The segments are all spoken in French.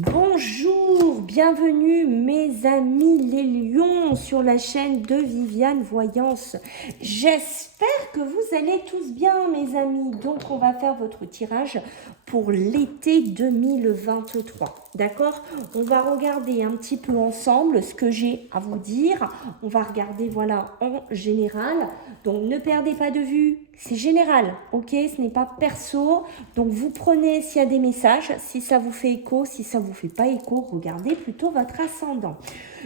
Bonjour, bienvenue mes amis les lions sur la chaîne de Viviane Voyance. J'espère que vous allez tous bien mes amis. Donc on va faire votre tirage pour l'été 2023. D'accord? On va regarder un petit peu ensemble ce que j'ai à vous dire. On va regarder voilà en général. Donc ne perdez pas de vue, c'est général, ok? Ce n'est pas perso. Donc vous prenez s'il y a des messages, si ça vous fait écho, si ça vous fait pas écho, regardez plutôt votre ascendant.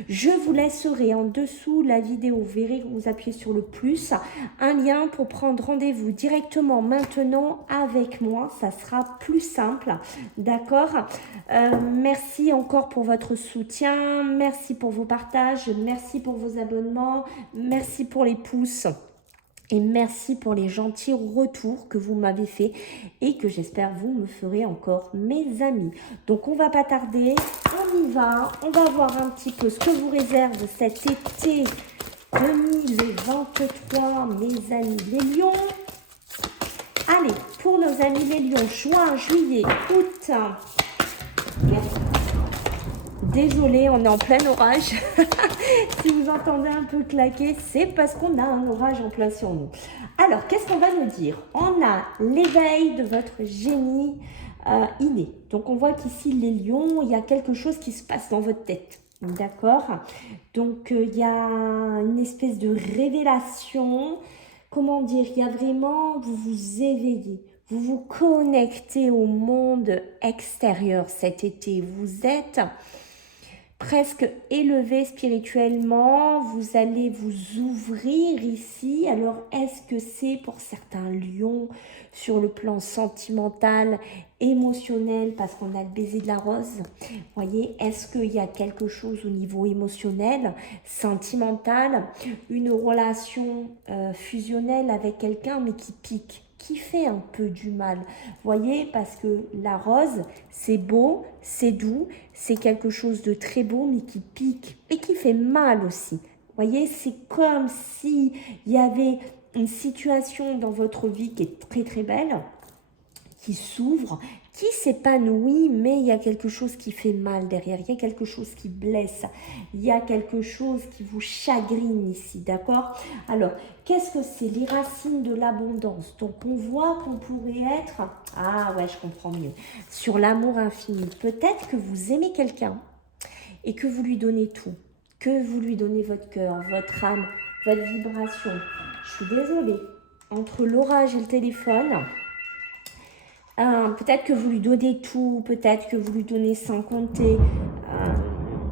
Je vous laisserai en dessous la vidéo, vous verrez que vous appuyez sur le plus, un lien pour prendre rendez-vous directement maintenant avec moi, ça sera plus simple, d'accord? Merci encore pour votre soutien, merci pour vos partages, merci pour vos abonnements, merci pour les pouces. Et merci pour les gentils retours que vous m'avez fait et que j'espère vous me ferez encore mes amis. Donc on va pas tarder, on y va, on va voir un petit peu ce que vous réserve cet été 2023 mes amis les lions. Allez, pour nos amis les lions, juin, juillet, août. Désolée, on est en plein orage. Si vous entendez un peu claquer, c'est parce qu'on a un orage en plein sur nous. Alors, qu'est-ce qu'on va nous dire? On a l'éveil de votre génie inné. Donc, on voit qu'ici, les lions, il y a quelque chose qui se passe dans votre tête. D'accord? Donc, il y a une espèce de révélation. Comment dire? Il y a vraiment, vous vous éveillez. Vous vous connectez au monde extérieur cet été. Vous êtes presque élevé spirituellement, vous allez vous ouvrir ici. Alors, est-ce que c'est pour certains lions sur le plan sentimental, émotionnel, parce qu'on a le baiser de la rose? Voyez, est-ce qu'il y a quelque chose au niveau émotionnel, sentimental, une relation fusionnelle avec quelqu'un, mais qui pique, qui fait un peu du mal, voyez, parce que la rose, c'est beau, c'est doux, c'est quelque chose de très beau, mais qui pique et qui fait mal aussi. Voyez, c'est comme si il y avait une situation dans votre vie qui est très très belle, qui s'ouvre, qui s'épanouit, mais il y a quelque chose qui fait mal derrière, il y a quelque chose qui blesse, il y a quelque chose qui vous chagrine ici, d'accord? Alors, qu'est-ce que c'est? Les racines de l'abondance. Donc, on voit qu'on pourrait être, ah ouais, je comprends mieux, sur l'amour infini. Peut-être que vous aimez quelqu'un et que vous lui donnez tout, que vous lui donnez votre cœur, votre âme, votre vibration. Je suis désolée, entre l'orage et le téléphone, peut-être que vous lui donnez tout, peut-être que vous lui donnez sans compter,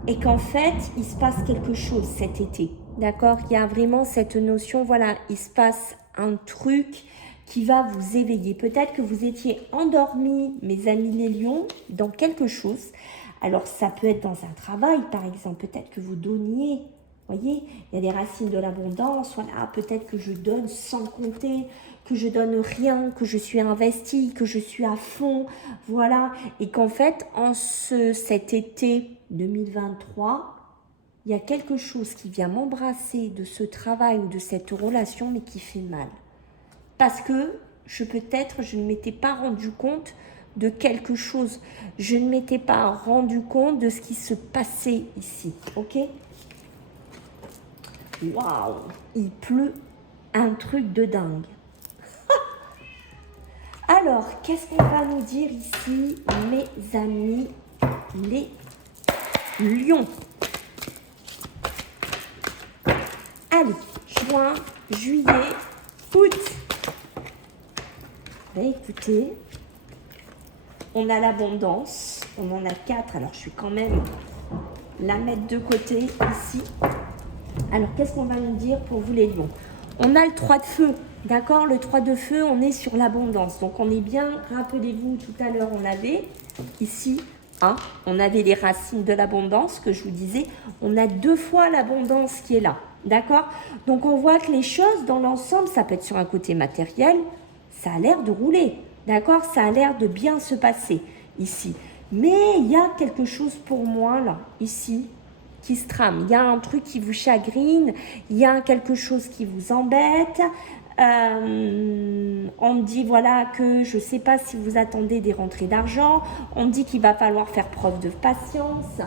et qu'en fait, il se passe quelque chose cet été, d'accord? Il y a vraiment cette notion, voilà, il se passe un truc qui va vous éveiller. Peut-être que vous étiez endormis, mes amis les lions, dans quelque chose. Alors, ça peut être dans un travail, par exemple. Peut-être que vous donniez. Voyez, il y a des racines de l'abondance. Voilà, peut-être que je donne sans compter, que je donne rien, que je suis investie, que je suis à fond. Voilà, et qu'en fait, cet été 2023, il y a quelque chose qui vient m'embrasser de ce travail ou de cette relation, mais qui fait mal. Parce que je ne m'étais pas rendu compte de quelque chose. Je ne m'étais pas rendu compte de ce qui se passait ici. Ok? Waouh! Il pleut un truc de dingue. Alors, qu'est-ce qu'on va nous dire ici, mes amis, les lions? Allez, juin, juillet, août. Ben, écoutez, on a l'abondance, on en a 4, alors je suis quand même la mettre de côté ici. Alors, qu'est-ce qu'on va nous dire pour vous les lions? On a le 3 de feu, d'accord? Le 3 de feu, on est sur l'abondance. Donc, on est bien, rappelez-vous, tout à l'heure, on avait ici, on avait les racines de l'abondance, que je vous disais. On a 2 fois l'abondance qui est là, d'accord? Donc, on voit que les choses, dans l'ensemble, ça peut être sur un côté matériel, ça a l'air de rouler, d'accord? Ça a l'air de bien se passer ici. Mais il y a quelque chose pour moi, là, ici, qui se trame. Il y a un truc qui vous chagrine, il y a quelque chose qui vous embête, On me dit voilà que je ne sais pas si vous attendez des rentrées d'argent. On me dit qu'il va falloir faire preuve de patience.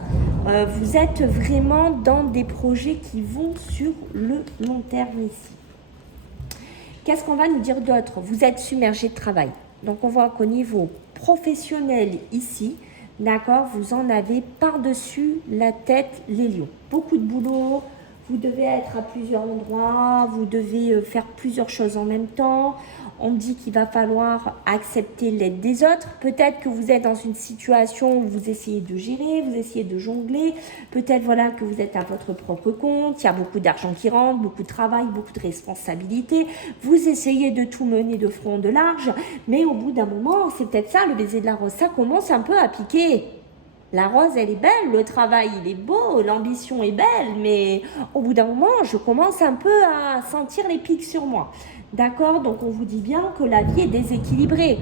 Vous êtes vraiment dans des projets qui vont sur le long terme ici. Qu'est-ce qu'on va nous dire d'autre? Vous êtes submergé de travail. Donc on voit qu'au niveau professionnel ici, d'accord, vous en avez par-dessus la tête les lions. Beaucoup de boulot, vous devez être à plusieurs endroits, vous devez faire plusieurs choses en même temps. On me dit qu'il va falloir accepter l'aide des autres. Peut-être que vous êtes dans une situation où vous essayez de gérer, vous essayez de jongler. Peut-être voilà, que vous êtes à votre propre compte, il y a beaucoup d'argent qui rentre, beaucoup de travail, beaucoup de responsabilités. Vous essayez de tout mener de front de large, mais au bout d'un moment, c'est peut-être ça, le baiser de la rose, ça commence un peu à piquer. La rose, elle est belle, le travail, il est beau, l'ambition est belle, mais au bout d'un moment, je commence un peu à sentir les pics sur moi. D'accord? Donc, on vous dit bien que la vie est déséquilibrée.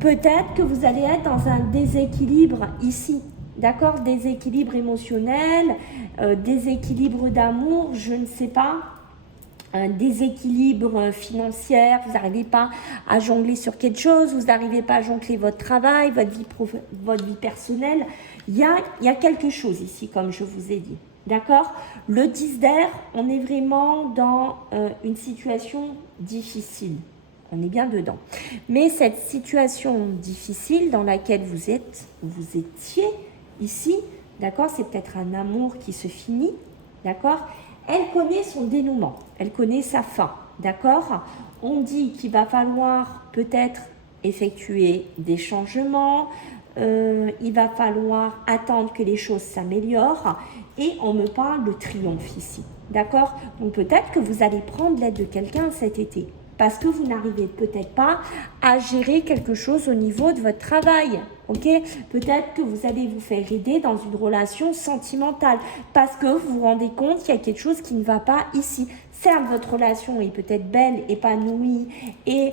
Peut-être que vous allez être dans un déséquilibre ici. D'accord? Déséquilibre émotionnel, déséquilibre d'amour, je ne sais pas. Un déséquilibre financier, vous n'arrivez pas à jongler sur quelque chose, vous n'arrivez pas à jongler votre travail, votre vie personnelle. Il y a quelque chose ici, comme je vous ai dit. D'accord? Le 10 d'air, on est vraiment dans une situation difficile. On est bien dedans. Mais cette situation difficile dans laquelle vous étiez ici, d'accord? C'est peut-être un amour qui se finit, d'accord? Elle connaît son dénouement, elle connaît sa fin, d'accord? On dit qu'il va falloir peut-être effectuer des changements, il va falloir attendre que les choses s'améliorent et on me parle de triomphe ici, d'accord? Donc peut-être que vous allez prendre l'aide de quelqu'un cet été parce que vous n'arrivez peut-être pas à gérer quelque chose au niveau de votre travail, ok? Peut-être que vous allez vous faire aider dans une relation sentimentale parce que vous vous rendez compte qu'il y a quelque chose qui ne va pas ici. Certes, votre relation est peut-être belle, épanouie et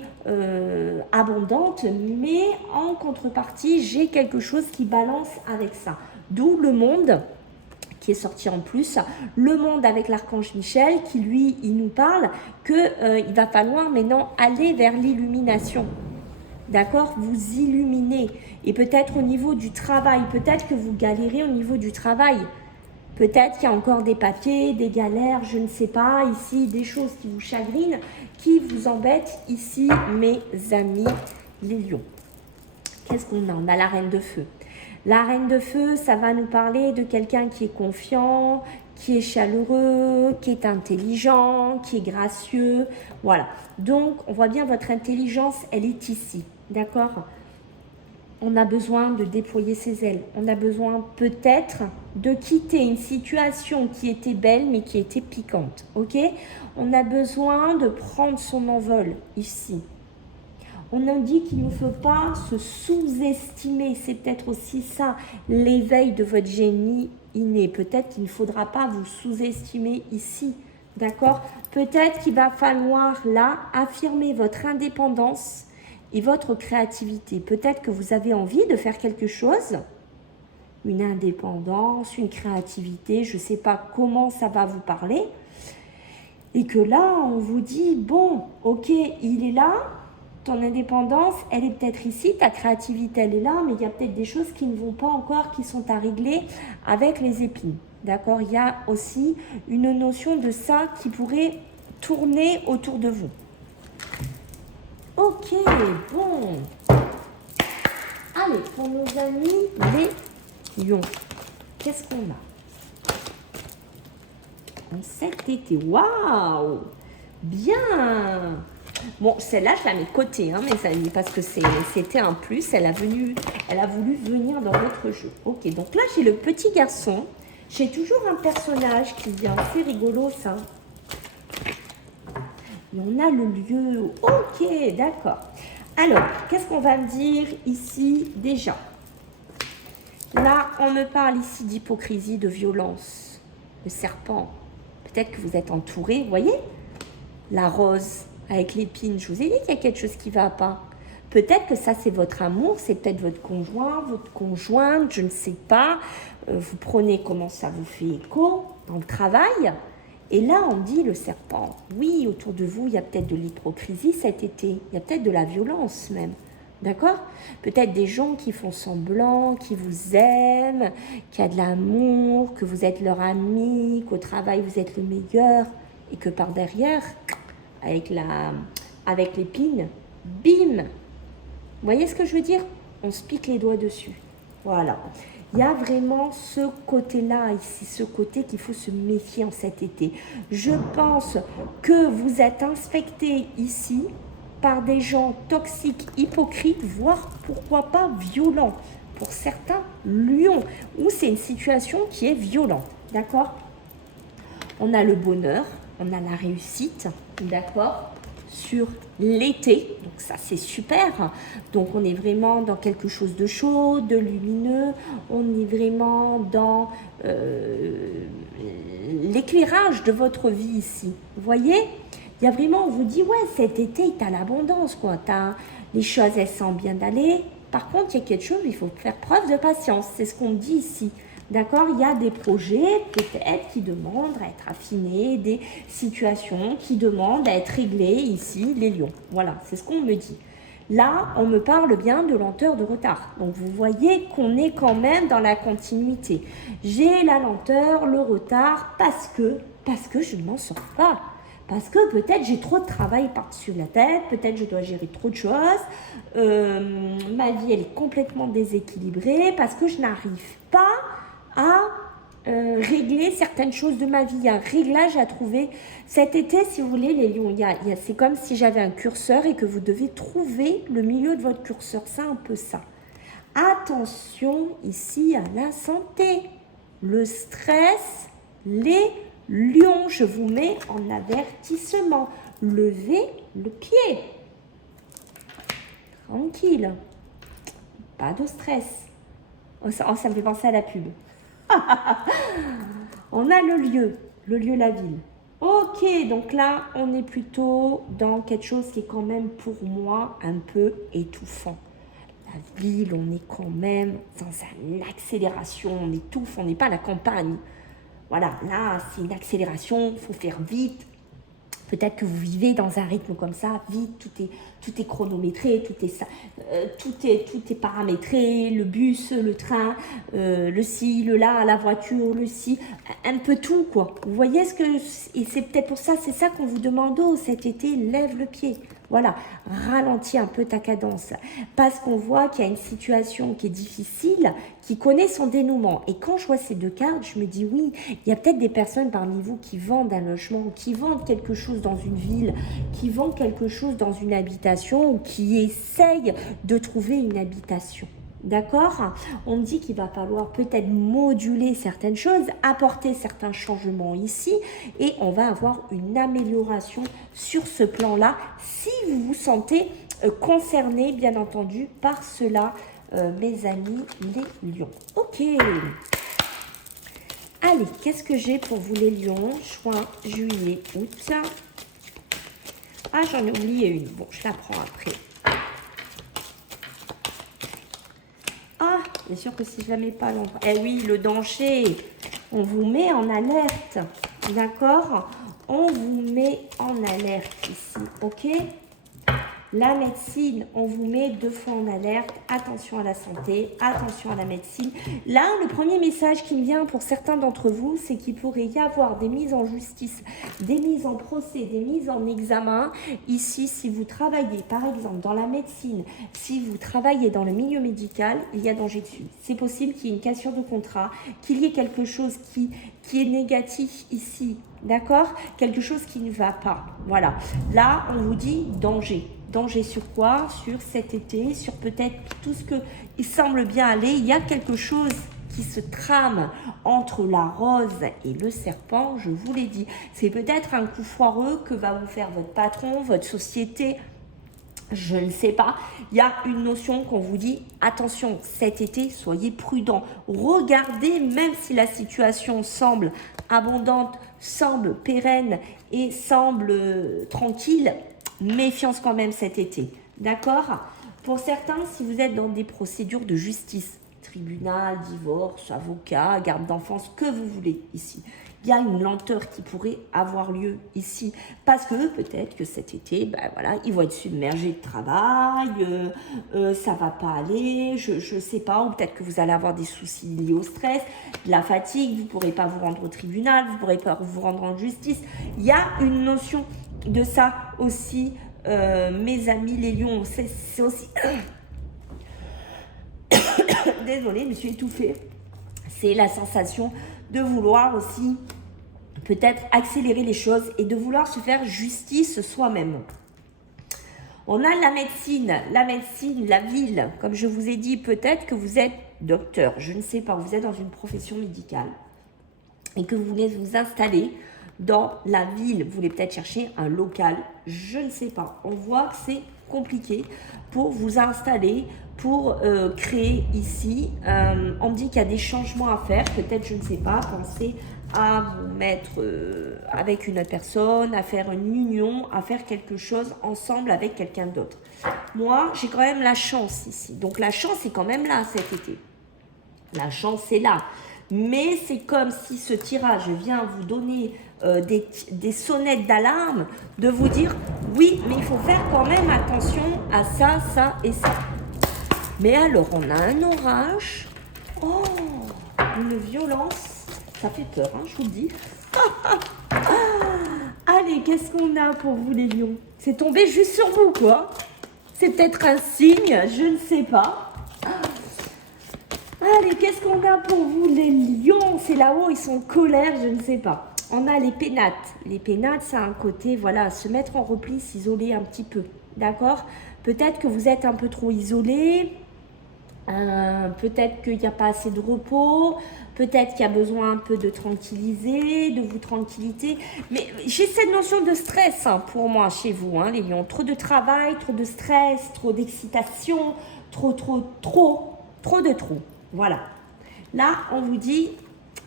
abondante, mais en contrepartie, j'ai quelque chose qui balance avec ça. D'où le monde qui est sorti en plus, le monde avec l'archange Michel, qui lui, il nous parle qu'il va falloir maintenant aller vers l'illumination. D'accord? Vous illuminer. Et peut-être au niveau du travail, peut-être que vous galérez au niveau du travail. Peut-être qu'il y a encore des papiers, des galères, je ne sais pas, ici, des choses qui vous chagrinent, qui vous embêtent ici, mes amis les lions. Qu'est-ce qu'on a? On a la reine de feu. La reine de feu, ça va nous parler de quelqu'un qui est confiant, qui est chaleureux, qui est intelligent, qui est gracieux. Voilà. Donc, on voit bien votre intelligence, elle est ici. D'accord? On a besoin de déployer ses ailes. On a besoin peut-être de quitter une situation qui était belle, mais qui était piquante. Ok? On a besoin de prendre son envol ici. On indique qu'il ne faut pas se sous-estimer. C'est peut-être aussi ça, l'éveil de votre génie inné. Peut-être qu'il ne faudra pas vous sous-estimer ici. D'accord? Peut-être qu'il va falloir là affirmer votre indépendance et votre créativité. Peut-être que vous avez envie de faire quelque chose. Une indépendance, une créativité. Je ne sais pas comment ça va vous parler. Et que là, on vous dit, bon, ok, il est là. Ton indépendance, elle est peut-être ici, ta créativité, elle est là, mais il y a peut-être des choses qui ne vont pas encore, qui sont à régler avec les épines. D'accord? Il y a aussi une notion de ça qui pourrait tourner autour de vous. Ok, bon. Allez, pour nos amis les lions, qu'est-ce qu'on a? En cet été, waouh! Bien! Bon, celle-là, je la mets de côté, hein, mes amis, parce que c'était un plus. Elle a voulu venir dans votre jeu. Ok, donc là, j'ai le petit garçon. J'ai toujours un personnage qui vient. C'est rigolo, ça. Et on a le lieu. Ok, d'accord. Alors, qu'est-ce qu'on va me dire ici déjà? Là, on me parle ici d'hypocrisie, de violence. Le serpent. Peut-être que vous êtes entouré, vous voyez? La rose avec l'épine. Je vous ai dit qu'il y a quelque chose qui ne va pas. Peut-être que ça, c'est votre amour, c'est peut-être votre conjoint, votre conjointe, je ne sais pas. Vous prenez comment ça vous fait écho dans le travail. Et là, on dit le serpent. Oui, autour de vous, il y a peut-être de l'hypocrisie cet été. Il y a peut-être de la violence même. D'accord? Peut-être des gens qui font semblant, qui vous aiment, qui a de l'amour, que vous êtes leur ami, qu'au travail, vous êtes le meilleur. Et que par derrière, avec l'épine, bim! Vous voyez ce que je veux dire? On se pique les doigts dessus. Voilà. Il y a vraiment ce côté-là ici, ce côté qu'il faut se méfier en cet été. Je pense que vous êtes inspecté ici par des gens toxiques, hypocrites, voire pourquoi pas violents. Pour certains, lions, où c'est une situation qui est violente. D'accord? On a le bonheur, on a la réussite, d'accord? Sur l'été, donc ça c'est super, donc on est vraiment dans quelque chose de chaud, de lumineux, on est vraiment dans l'éclairage de votre vie ici, vous voyez, il y a vraiment, on vous dit, ouais, cet été, tu as l'abondance, quoi, les choses, elles semblent bien aller, par contre, il y a quelque chose, il faut faire preuve de patience, c'est ce qu'on me dit ici. D'accord, il y a des projets peut-être qui demandent à être affinés, des situations qui demandent à être réglées ici, les lions. Voilà, c'est ce qu'on me dit. Là, on me parle bien de lenteur, de retard. Donc, vous voyez qu'on est quand même dans la continuité. J'ai la lenteur, le retard, parce que je ne m'en sors pas. Parce que peut-être j'ai trop de travail par-dessus la tête, peut-être je dois gérer trop de choses, ma vie elle est complètement déséquilibrée, parce que je n'arrive pas à régler certaines choses de ma vie. Il y a un réglage à trouver. Cet été, si vous voulez, les lions, c'est comme si j'avais un curseur et que vous devez trouver le milieu de votre curseur. C'est un peu ça. Attention ici à la santé. Le stress, les lions, je vous mets en avertissement. Levez le pied. Tranquille. Pas de stress. Oh, ça me fait penser à la pub. On a le lieu, la ville. Ok, donc là, on est plutôt dans quelque chose qui est quand même pour moi un peu étouffant. La ville, on est quand même dans une accélération, on étouffe, on n'est pas à la campagne. Voilà, là, c'est une accélération, il faut faire vite. Peut-être que vous vivez dans un rythme comme ça, vite, tout est chronométré, tout est paramétré, le bus, le train, le ci, le là, la voiture, le ci, un peu tout quoi. Vous voyez ce que, et c'est peut-être pour ça, c'est ça qu'on vous demande cet été, lève le pied. Voilà, ralentis un peu ta cadence parce qu'on voit qu'il y a une situation qui est difficile, qui connaît son dénouement. Et quand je vois ces deux cartes, je me dis oui, il y a peut-être des personnes parmi vous qui vendent un logement, qui vendent quelque chose dans une ville, qui vendent quelque chose dans une habitation ou qui essayent de trouver une habitation. D'accord? On me dit qu'il va falloir peut-être moduler certaines choses, apporter certains changements ici et on va avoir une amélioration sur ce plan-là si vous vous sentez concerné, bien entendu, par cela, mes amis les lions. Ok. Allez, qu'est-ce que j'ai pour vous les lions? Juin, juillet, août. Ah, j'en ai oublié une. Bon, je la prends après. Ah, bien sûr que si je ne la mets pas l'endroit. Eh oui, le danger. On vous met en alerte. D'accord? On vous met en alerte ici. Ok? La médecine, on vous met 2 fois en alerte. Attention à la santé, attention à la médecine. Là, le premier message qui me vient pour certains d'entre vous, c'est qu'il pourrait y avoir des mises en justice, des mises en procès, des mises en examen. Ici, si vous travaillez, par exemple, dans la médecine, si vous travaillez dans le milieu médical, il y a danger dessus. C'est possible qu'il y ait une cassure de contrat, qu'il y ait quelque chose qui est négatif ici. D'accord? Quelque chose qui ne va pas. Voilà. Là, on vous dit danger. Danger sur quoi? Sur cet été, sur peut-être tout ce qui semble bien aller. Il y a quelque chose qui se trame entre la rose et le serpent, je vous l'ai dit. C'est peut-être un coup foireux que va vous faire votre patron, votre société. Je ne sais pas, il y a une notion qu'on vous dit, attention, cet été, soyez prudents. Regardez, même si la situation semble abondante, semble pérenne et semble tranquille, méfiance quand même cet été. D'accord? Pour certains, si vous êtes dans des procédures de justice, tribunal, divorce, avocat, garde d'enfants, ce que vous voulez ici. il y a une lenteur qui pourrait avoir lieu ici. Parce que peut-être que cet été, ben voilà, ils vont être submergés de travail, ça va pas aller, je sais pas, ou peut-être que vous allez avoir des soucis liés au stress, de la fatigue, vous pourrez pas vous rendre au tribunal, vous pourrez pas vous rendre en justice. Il y a une notion de ça aussi, mes amis les lions, c'est aussi... Désolée, je me suis étouffée. C'est la sensation de vouloir aussi peut-être accélérer les choses et de vouloir se faire justice soi-même. On a la médecine, la ville. Comme je vous ai dit, peut-être que vous êtes docteur, je ne sais pas, vous êtes dans une profession médicale et que vous voulez vous installer dans la ville. Vous voulez peut-être chercher un local, je ne sais pas. On voit que c'est compliqué pour vous installer, pour créer ici. On me dit qu'il y a des changements à faire, peut-être, je ne sais pas, pensez à vous mettre avec une autre personne, à faire une union, à faire quelque chose ensemble avec quelqu'un d'autre. Moi, j'ai quand même la chance ici. Donc la chance est quand même là cet été. La chance est là. Mais c'est comme si ce tirage vient vous donner des sonnettes d'alarme, de vous dire oui, mais il faut faire quand même attention à ça, ça et ça. Mais alors, on a un orage, oh, une violence, ça fait peur, hein, je vous le dis. Allez, qu'est-ce qu'on a pour vous les lions? C'est tombé juste sur vous, quoi. C'est peut-être un signe, je ne sais pas. Allez, qu'est-ce qu'on a pour vous les lions? C'est là-haut, ils sont en colère, je ne sais pas. On a les pénates. Les pénates, ça a un côté, voilà, se mettre en repli, s'isoler un petit peu. D'accord? Peut-être que vous êtes un peu trop isolé. Peut-être qu'il n'y a pas assez de repos. Peut-être qu'il y a besoin un peu de tranquilliser, de vous tranquilliter. Mais j'ai cette notion de stress hein, pour moi chez vous, hein, les lions. Trop de travail, trop de stress, trop d'excitation, trop de trop. Voilà. Là, on vous dit,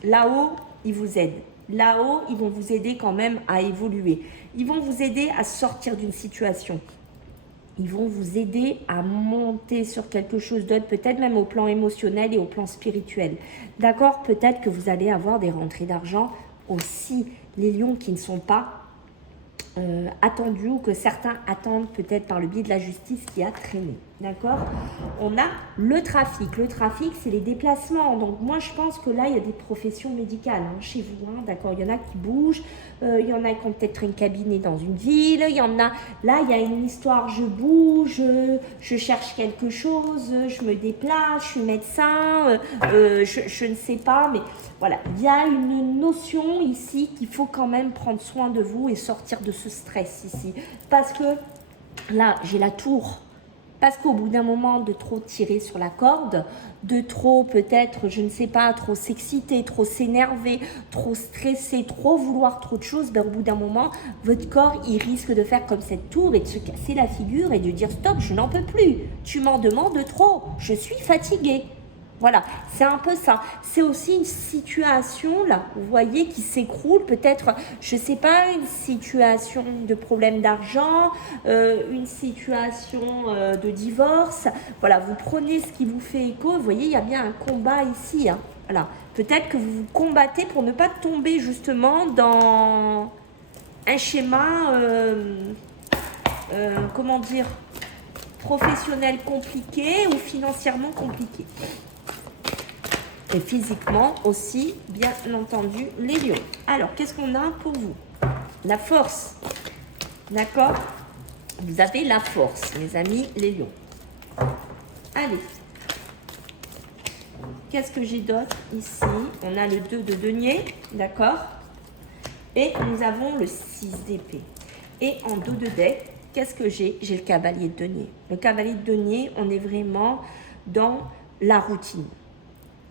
là-haut, ils vous aident. Là-haut, ils vont vous aider quand même à évoluer. Ils vont vous aider à sortir d'une situation. Ils vont vous aider à monter sur quelque chose d'autre, peut-être même au plan émotionnel et au plan spirituel. D'accord? Peut-être que vous allez avoir des rentrées d'argent aussi. Les lions qui ne sont pas attendus ou que certains attendent peut-être par le biais de la justice qui a traîné. D'accord? On a le trafic. Le trafic, c'est les déplacements. Donc, moi, je pense que là, il y a des professions médicales hein, chez vous. Hein, d'accord? Il y en a qui bougent. Il y en a qui ont peut-être une cabinet dans une ville. Il y en a... Là, il y a une histoire. Je bouge, je cherche quelque chose, je me déplace, je suis médecin, je ne sais pas. Mais voilà, il y a une notion ici qu'il faut quand même prendre soin de vous et sortir de ce stress ici. Parce que là, j'ai la tour. Parce qu'au bout d'un moment, de trop tirer sur la corde, de trop peut-être, je ne sais pas, trop s'exciter, trop s'énerver, trop stresser, trop vouloir trop de choses, ben, au bout d'un moment, votre corps, il risque de faire comme cette tour et de se casser la figure et de dire stop, je n'en peux plus, tu m'en demandes trop, je suis fatiguée. Voilà, c'est un peu ça. C'est aussi une situation, là, vous voyez, qui s'écroule. Peut-être, je ne sais pas, une situation de problème d'argent, une situation de divorce. Voilà, vous prenez ce qui vous fait écho. Vous voyez, il y a bien un combat ici. Hein. Voilà, peut-être que vous vous combattez pour ne pas tomber justement dans un schéma, comment dire, professionnel compliqué ou financièrement compliqué. Et physiquement aussi, bien entendu, les lions. Alors, qu'est-ce qu'on a pour vous? La force. D'accord? Vous avez la force, mes amis, les lions. Allez. Qu'est-ce que j'ai d'autre ici? On a le 2 de denier, d'accord? Et nous avons le 6 d'épée. Et en dos de deck, qu'est-ce que j'ai? J'ai le cavalier de denier. Le cavalier de denier, on est vraiment dans la routine.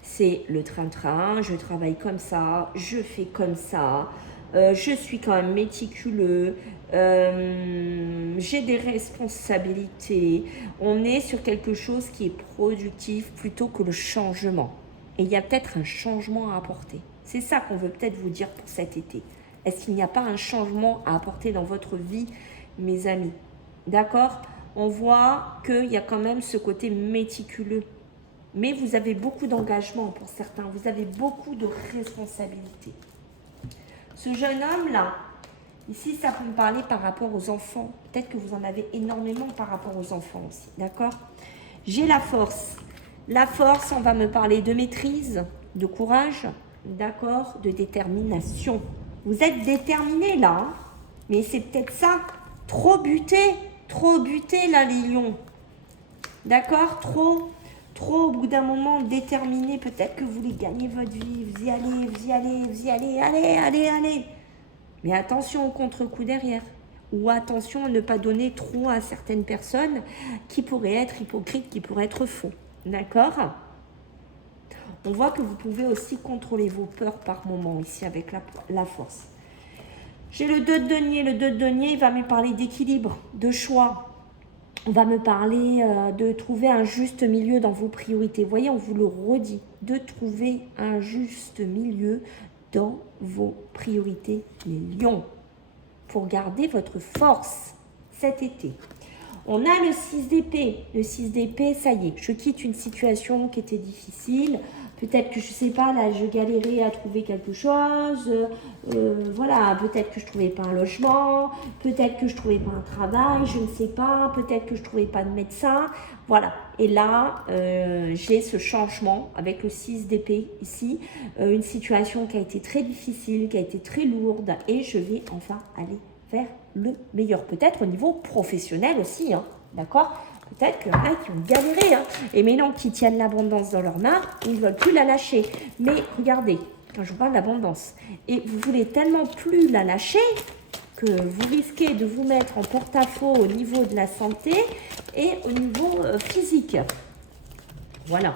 C'est le train-train, je travaille comme ça, je fais comme ça, je suis quand même méticuleux, j'ai des responsabilités. On est sur quelque chose qui est productif plutôt que le changement. Et il y a peut-être un changement à apporter. C'est ça qu'on veut peut-être vous dire pour cet été. Est-ce qu'il n'y a pas un changement à apporter dans votre vie, mes amis? D'accord? On voit qu'il y a quand même ce côté méticuleux. Mais vous avez beaucoup d'engagement pour certains, vous avez beaucoup de responsabilités. Ce jeune homme-là, ici, ça peut me parler par rapport aux enfants. Peut-être que vous en avez énormément par rapport aux enfants aussi, d'accord? J'ai la force. La force, on va me parler de maîtrise, de courage, d'accord, de détermination. Vous êtes déterminé là, hein, mais c'est peut-être ça. Trop buté là les lions. D'accord? Trop au bout d'un moment déterminé. Peut-être que vous voulez gagner votre vie. Vous y allez, allez. Mais attention au contre-coup derrière. Ou attention à ne pas donner trop à certaines personnes qui pourraient être hypocrites, qui pourraient être faux. D'accord? On voit que vous pouvez aussi contrôler vos peurs par moment ici avec la force. J'ai le 2 de denier. Le 2 de denier, il va me parler d'équilibre, de choix. On va me parler de trouver un juste milieu dans vos priorités. Vous voyez, on vous le redit, de trouver un juste milieu dans vos priorités, les lions, pour garder votre force cet été. On a le 6 d'épée. Le 6 d'épée, ça y est, je quitte une situation qui était difficile. Peut-être que, je ne sais pas, là, je galérais à trouver quelque chose. Voilà, peut-être que je ne trouvais pas un logement. Peut-être que je ne trouvais pas un travail, je ne sais pas. Peut-être que je ne trouvais pas de médecin. Voilà. Et là, j'ai ce changement avec le 6 d'épée ici. Une situation qui a été très difficile, qui a été très lourde. Et je vais enfin aller vers le meilleur. Peut-être au niveau professionnel aussi, hein, d'accord? Peut-être qu'il y en a qui ont galéré, hein, et maintenant qui tiennent l'abondance dans leurs mains, ils ne veulent plus la lâcher. Mais regardez, quand je vous parle d'abondance, et vous voulez tellement plus la lâcher que vous risquez de vous mettre en porte-à-faux au niveau de la santé et au niveau physique. Voilà.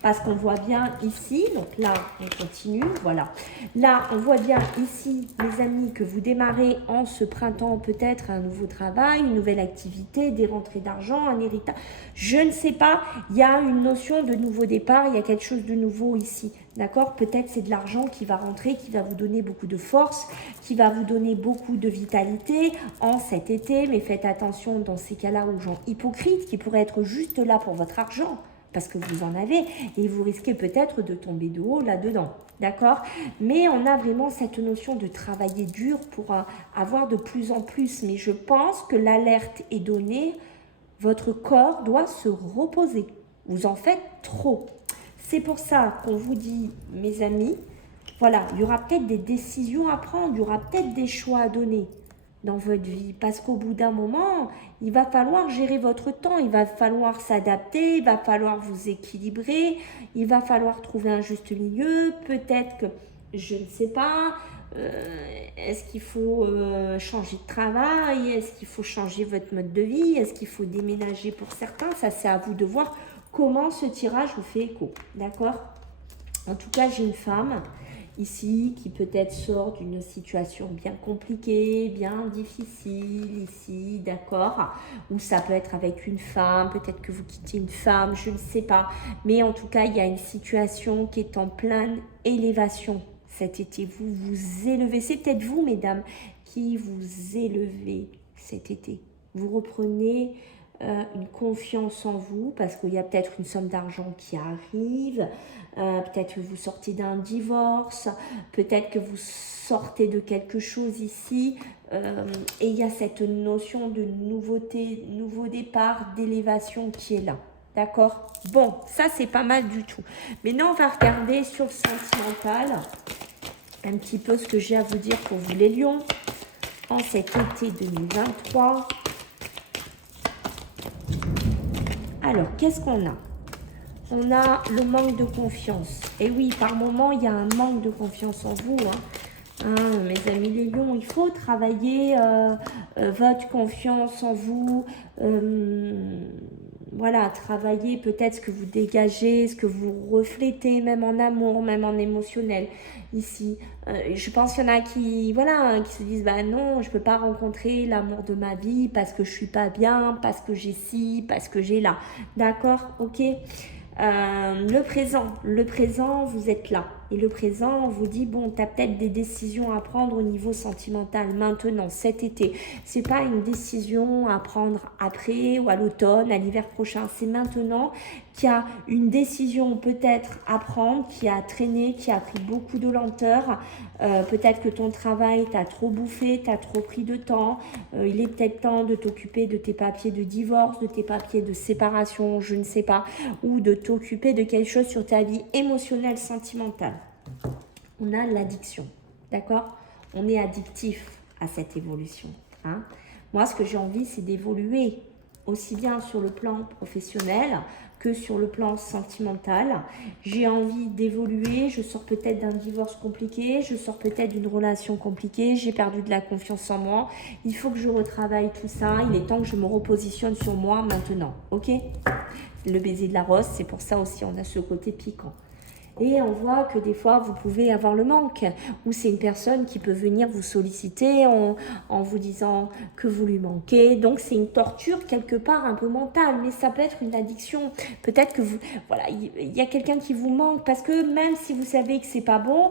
Parce qu'on voit bien ici, donc là, on continue, voilà. Là, on voit bien ici, mes amis, que vous démarrez en ce printemps peut-être un nouveau travail, une nouvelle activité, des rentrées d'argent, un héritage. Je ne sais pas, il y a une notion de nouveau départ, il y a quelque chose de nouveau ici, d'accord? Peut-être c'est de l'argent qui va rentrer, qui va vous donner beaucoup de force, qui va vous donner beaucoup de vitalité en cet été, mais faites attention dans ces cas-là aux gens hypocrites qui pourraient être juste là pour votre argent, parce que vous en avez, et vous risquez peut-être de tomber de haut là-dedans, d'accord? Mais on a vraiment cette notion de travailler dur pour avoir de plus en plus, mais je pense que l'alerte est donnée, votre corps doit se reposer, vous en faites trop. C'est pour ça qu'on vous dit, mes amis, voilà, il y aura peut-être des décisions à prendre, il y aura peut-être des choix à donner dans votre vie, parce qu'au bout d'un moment, il va falloir gérer votre temps, il va falloir s'adapter, il va falloir vous équilibrer, il va falloir trouver un juste milieu, peut-être que, je ne sais pas, est-ce qu'il faut changer de travail, est-ce qu'il faut changer votre mode de vie, est-ce qu'il faut déménager pour certains, ça c'est à vous de voir comment ce tirage vous fait écho, d'accord? En tout cas, j'ai une femme ici qui peut-être sort d'une situation bien compliquée, bien difficile ici, d'accord? Ou ça peut être avec une femme, peut-être que vous quittez une femme, je ne sais pas. Mais en tout cas, il y a une situation qui est en pleine élévation cet été. Vous vous élevez, c'est peut-être vous, mesdames, qui vous élevez cet été. Vous reprenez une confiance en vous parce qu'il y a peut-être une somme d'argent qui arrive, peut-être que vous sortez d'un divorce, peut-être que vous sortez de quelque chose ici et il y a cette notion de nouveauté, nouveau départ, d'élévation qui est là. D'accord? Bon, ça c'est pas mal du tout. Maintenant on va regarder sur le sentimental un petit peu ce que j'ai à vous dire pour vous les lions en cet été 2023. Alors, qu'est-ce qu'on a? On a le manque de confiance. Et oui, par moment, il y a un manque de confiance en vous. Mes amis les lions, il faut travailler votre confiance en vous. Voilà, travailler peut-être ce que vous dégagez, ce que vous reflétez, même en amour, même en émotionnel. Ici, je pense qu'il y en a qui, voilà, qui se disent, bah non, je peux pas rencontrer l'amour de ma vie parce que je suis pas bien, parce que j'ai ci, parce que j'ai là. D'accord? Ok? Le présent, vous êtes là. Et le présent, on vous dit, bon, tu as peut-être des décisions à prendre au niveau sentimental maintenant, cet été. C'est pas une décision à prendre après ou à l'automne, à l'hiver prochain. C'est maintenant qu'il y a une décision peut-être à prendre, qui a traîné, qui a pris beaucoup de lenteur. Peut-être que ton travail t'a trop bouffé, t'a trop pris de temps. Il est peut-être temps de t'occuper de tes papiers de divorce, de tes papiers de séparation, je ne sais pas, ou de t'occuper de quelque chose sur ta vie émotionnelle, sentimentale. On a l'addiction, d'accord? On est addictif à cette évolution. Hein? Moi, ce que j'ai envie, c'est d'évoluer aussi bien sur le plan professionnel que sur le plan sentimental. J'ai envie d'évoluer, je sors peut-être d'un divorce compliqué, je sors peut-être d'une relation compliquée, j'ai perdu de la confiance en moi. Il faut que je retravaille tout ça, il est temps que je me repositionne sur moi maintenant, ok? Le baiser de la rose, c'est pour ça aussi, on a ce côté piquant. Et on voit que des fois, vous pouvez avoir le manque, ou c'est une personne qui peut venir vous solliciter en vous disant que vous lui manquez. Donc, c'est une torture quelque part un peu mentale, mais ça peut être une addiction. Peut-être que vous, voilà, il y a quelqu'un qui vous manque parce que même si vous savez que c'est pas bon,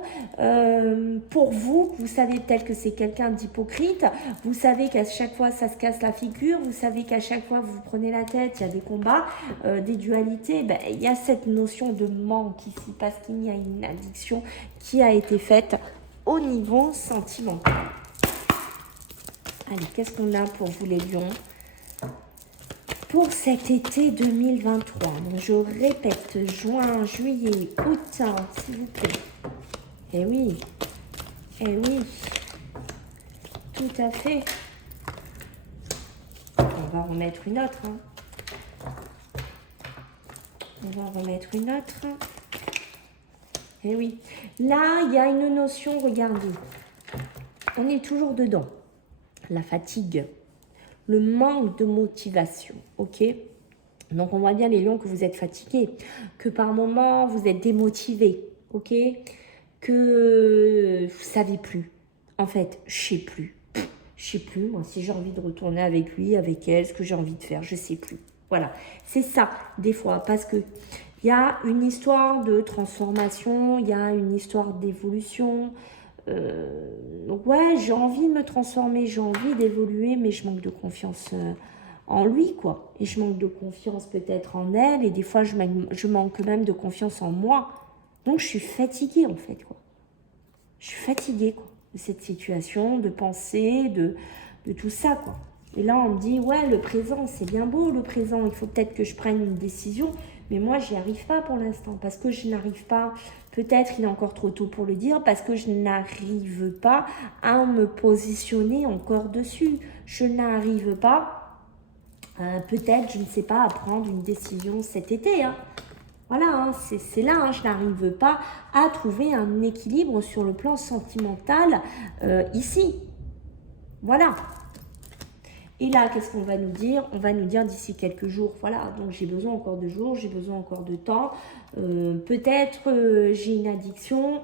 pour vous, vous savez peut-être que c'est quelqu'un d'hypocrite, vous savez qu'à chaque fois, ça se casse la figure, vous savez qu'à chaque fois, vous prenez la tête, il y a des combats, des dualités, ben, il y a cette notion de manque ici, parce qu'il y a une addiction qui a été faite au niveau sentimental. Allez, qu'est-ce qu'on a pour vous les lions pour cet été 2023? Donc, je répète, juin, juillet, août, s'il vous plaît. Eh oui, tout à fait. On va remettre une autre. On va remettre une autre. Eh oui, là, il y a une notion, regardez, on est toujours dedans. La fatigue, le manque de motivation, ok? Donc, on voit bien, les lions, que vous êtes fatigués, que par moments, vous êtes démotivés, ok? Que vous savez plus. En fait, je sais plus, moi, si j'ai envie de retourner avec lui, avec elle, ce que j'ai envie de faire, je sais plus. Voilà, c'est ça, des fois, parce que il y a une histoire de transformation, il y a une histoire d'évolution. Donc ouais, j'ai envie de me transformer, j'ai envie d'évoluer, mais je manque de confiance en lui, quoi. Et je manque de confiance peut-être en elle, et des fois, je manque même de confiance en moi. Donc, je suis fatiguée, en fait, quoi. Je suis fatiguée, quoi, de cette situation, de penser, de tout ça, quoi. Et là, on me dit, ouais, le présent, c'est bien beau, le présent. Il faut peut-être que je prenne une décision. Mais moi, j'y arrive pas pour l'instant. Parce que je n'arrive pas, peut-être il est encore trop tôt pour le dire, parce que je n'arrive pas à me positionner encore dessus. Je n'arrive pas, peut-être, je ne sais pas, à prendre une décision cet été. Voilà, c'est là, je n'arrive pas à trouver un équilibre sur le plan sentimental ici. Voilà. Et là, qu'est-ce qu'on va nous dire? On va nous dire d'ici quelques jours, voilà, donc j'ai besoin encore de jours, j'ai besoin encore de temps. Peut-être j'ai une addiction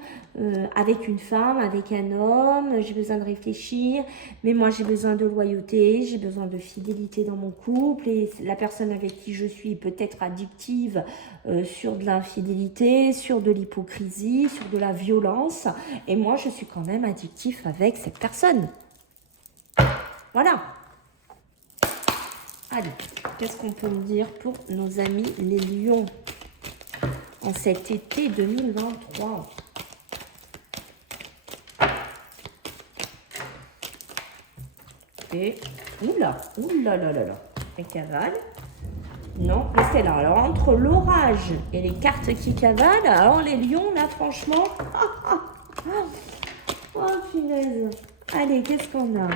avec une femme, avec un homme, j'ai besoin de réfléchir, mais moi j'ai besoin de loyauté, j'ai besoin de fidélité dans mon couple, et la personne avec qui je suis peut être addictive sur de l'infidélité, sur de l'hypocrisie, sur de la violence, et moi je suis quand même addictif avec cette personne. Voilà. Allez, qu'est-ce qu'on peut me dire pour nos amis les lions en cet été 2023? Et, oula là, les cavales. Non, restez là. Alors, entre l'orage et les cartes qui cavalent, alors les lions, là, franchement... oh, punaise. Allez, qu'est-ce qu'on a?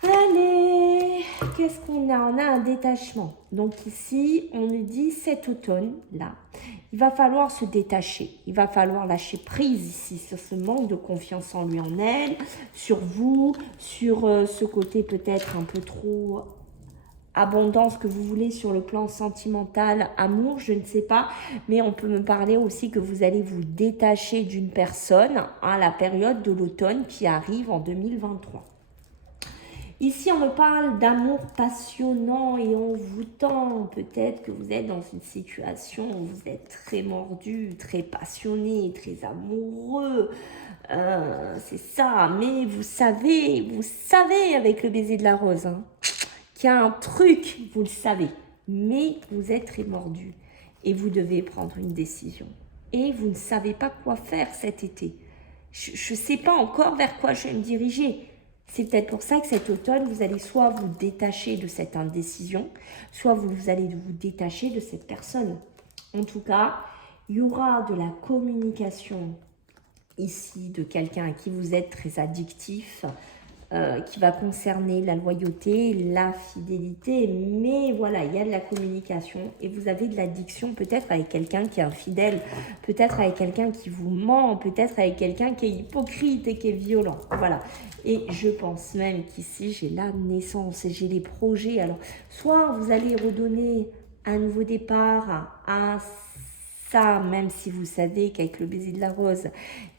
Allez, qu'est-ce qu'on a? On a un détachement. Donc ici, on nous dit cet automne, là, il va falloir se détacher. Il va falloir lâcher prise ici sur ce manque de confiance en lui, en elle, sur vous, sur ce côté peut-être un peu trop abondance que vous voulez sur le plan sentimental, amour, je ne sais pas. Mais on peut me parler aussi que vous allez vous détacher d'une personne à la période de l'automne qui arrive en 2023. Ici, on me parle d'amour passionnant et envoûtant. Peut-être que vous êtes dans une situation où vous êtes très mordu, très passionné, très amoureux. C'est ça, mais vous savez avec le baiser de la rose, hein, qu'il y a un truc, vous le savez, mais vous êtes très mordu et vous devez prendre une décision. Et vous ne savez pas quoi faire cet été. Je ne sais pas encore vers quoi je vais me diriger. C'est peut-être pour ça que cet automne, vous allez soit vous détacher de cette indécision, soit vous allez vous détacher de cette personne. En tout cas, il y aura de la communication ici de quelqu'un à qui vous êtes très addictif, qui va concerner la loyauté, la fidélité, mais voilà, il y a de la communication et vous avez de l'addiction peut-être avec quelqu'un qui est infidèle, peut-être avec quelqu'un qui vous ment, peut-être avec quelqu'un qui est hypocrite et qui est violent, voilà. Et je pense même qu'ici, j'ai la naissance et j'ai les projets. Alors, soit vous allez redonner un nouveau départ à ça, même si vous savez qu'avec le baiser de la rose,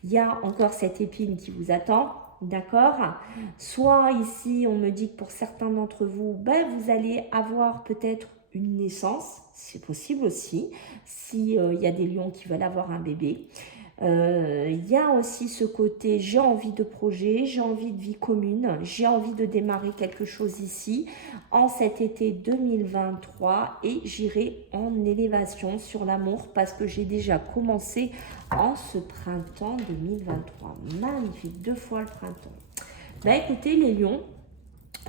il y a encore cette épine qui vous attend. D'accord? Soit ici, on me dit que pour certains d'entre vous, ben, vous allez avoir peut-être une naissance, c'est possible aussi, si il y a des lions qui veulent avoir un bébé. Il y a aussi ce côté, j'ai envie de projet, j'ai envie de vie commune, j'ai envie de démarrer quelque chose ici en cet été 2023 et j'irai en élévation sur l'amour parce que j'ai déjà commencé en ce printemps 2023. Magnifique, 2 fois le printemps. Ben écoutez les lions,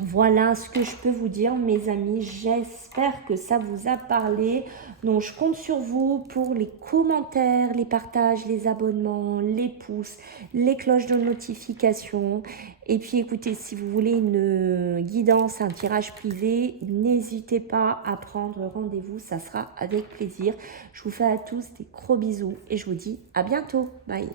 voilà ce que je peux vous dire, mes amis. J'espère que ça vous a parlé. Donc, je compte sur vous pour les commentaires, les partages, les abonnements, les pouces, les cloches de notification. Et puis, écoutez, si vous voulez une guidance, un tirage privé, n'hésitez pas à prendre rendez-vous. Ça sera avec plaisir. Je vous fais à tous des gros bisous et je vous dis à bientôt. Bye.